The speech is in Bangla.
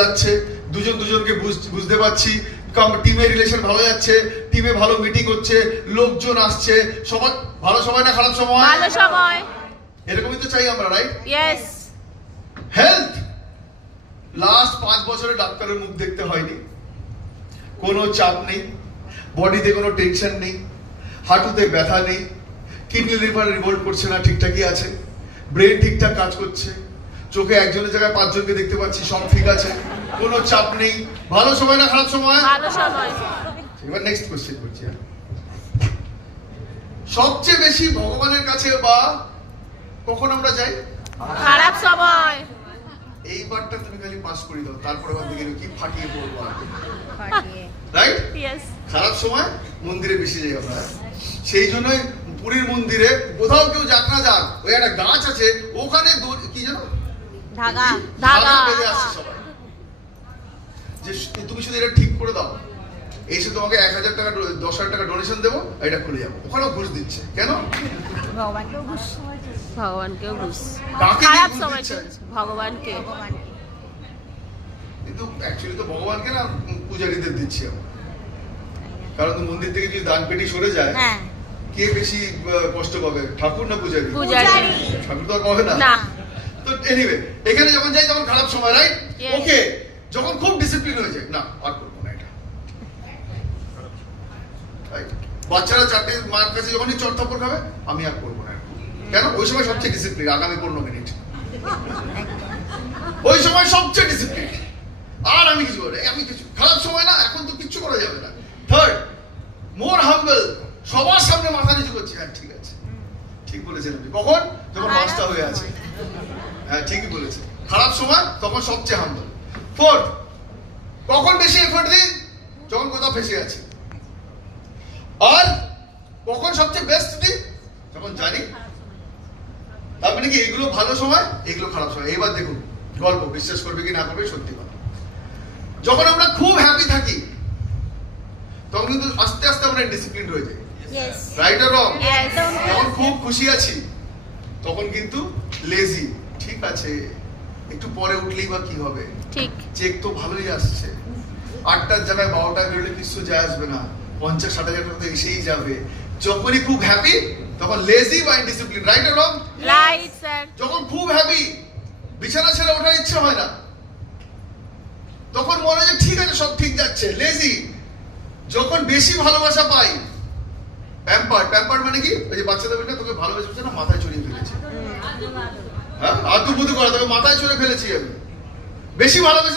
যাচ্ছে, দুজন দুজনকে বুঝতে পারছি, টিমের রিলেশন ভালো যাচ্ছে, টিমে ভালো মিটিং হচ্ছে, লোকজন আসছে, সবাই ভালো সময় না খারাপ সময়? ভালো সময়। এরকমই তো চাই আমরা, রাইট? ইয়েস। হেলথ, লাস্ট 5 বছরে ডাক্তারের মুখ দেখতে হয়নি, কোনো চাপ নেই, বডিতে কোনো টেনশন নেই, হাঁটুতে ব্যথা নেই, কিডনি লিভার রিভোল্ট করছে না, ঠিকঠাকই আছে, ব্রেন ঠিকঠাক কাজ করছে, চোখে একজনের জায়গায় 5 জনকে দেখতে পাচ্ছি, সব ঠিক আছে, কোনো চাপ নেই। ভালো সময় না খারাপ সময়? ভালো সময়। এবার নেক্সট কোশ্চেন করছি। সবচেয়ে বেশি ভগবানের কাছে বা কখন আমরা যাই? খারাপ সময়। এইবারটা তুমি খালি পাস করে দাও, তারপরে আবার দেখে কি ফাটিয়ে পড়বো, রাইট? ইয়েস। খারাপ সময় মন্দিরে বেশি যাই আমরা, সেই জন্যই পুরীর মন্দিরে কোথাও কেউ যাক না যাক, ওই একটা গাছ আছে ওখানে কি জানো, ধাগা বেঁধে আসছে সবাই, যে তুমি শুধু এটা ঠিক করে দাও, এসে তোমাকে 1000 টাকা 10,000 টাকা ডোনেশন দেবো, এটা খুলে যাবো। ওখানেও ঘুষ দিচ্ছে কেন? ভগবানকেও ঘুষ। কাকে খারাপ ঘুষ সময় দিচ্ছে? ভগবানকে। কিন্তু অ্যাকচুয়ালি তো ভগবানকে না, পূজারীদের দিচ্ছি আমরা, কারণ মন্দির থেকে যদি দান পেটি সরে যায়, কে বেশি কষ্ট পাবে, ঠাকুর না পূজারী? ঠাকুর তো আর পাবে না। তো এনিওয়ে, এখানে যখন যাই তখন খারাপ সময়, রাইট? ওকে, যখন খুব ডিসিপ্লিন হয়ে যায়, না আর করবো না এটা, বাচ্চারা 4টে মার কাছে যখনই চট থাপ্পড় খাবে, আমি আর করবো না। কেন? ওই সময় সবচেয়ে ডিসিপ্লিন, আগামী 15 মিনিট ওই সময় সবচেয়ে ডিসিপ্লিন, আর আমি কিছু করি, আমি কিছু খারাপ সময় না, এখন তো কিচ্ছু করা যাবে না। থার্ড, মোর হাম্বল, সবার সামনে মাথা নিচু করছি, হ্যাঁ ঠিক আছে, ঠিক বলেছেন আপনি। কখন? যখন মাস্টার হয়ে আছে, হ্যাঁ ঠিকই বলেছে। খারাপ সময় তখন সবচেয়ে হাম্বল। ফোর্থ, কখন বেশি এফোর্ট দিই? যখন কোথাও ফেসে আছে। আর কখন সবচেয়ে বেস্ট দিই? যখন জানি। তার মানে কি এগুলো ভালো সময়, এগুলো খারাপ সময়। এবার দেখুন গল্প, বিশ্বাস করবে কি না করবে, সত্যি কথা। যখন আমরা খুব হ্যাপি থাকি তখন কিন্তু আস্তে আস্তে আমরা ডিসিপ্লিন হয়ে যাই, রাইট অর রং? যখন খুব খুশি আছি তখন কিন্তু লেজি, ঠিক আছে একটু পরে উঠলেই বা কি হবে, ঠিক, চেক তো ভালোই আসছে, 8টার জায়গায় 12টায় বেরোলে কিছু যায় আসবে না, 50-60 হাজার টাকা তো এসেই যাবে। যখনই খুব হ্যাপি তখন লেজি বা indiscipline, right or wrong? Right sir. যখন খুব হ্যাপি বিছানা ছেড়ে ওঠার ইচ্ছে হয় না, তখন মনে হয় ঠিক আছে সব ঠিক যাচ্ছে, লেজি। যখন বেশি ভালোবাসা পাই, প্যাম্পার্ড মানে কি, ওই যে বাচ্চাদের বলি না, তোকে ভালোবেসেছে না, মাথায় চড়িয়ে ফেলেছে, হ্যাঁ আদু বুদু করা, তোকে মাথায় চড়ে ফেলেছি আমি, বেশি ভালোবেসে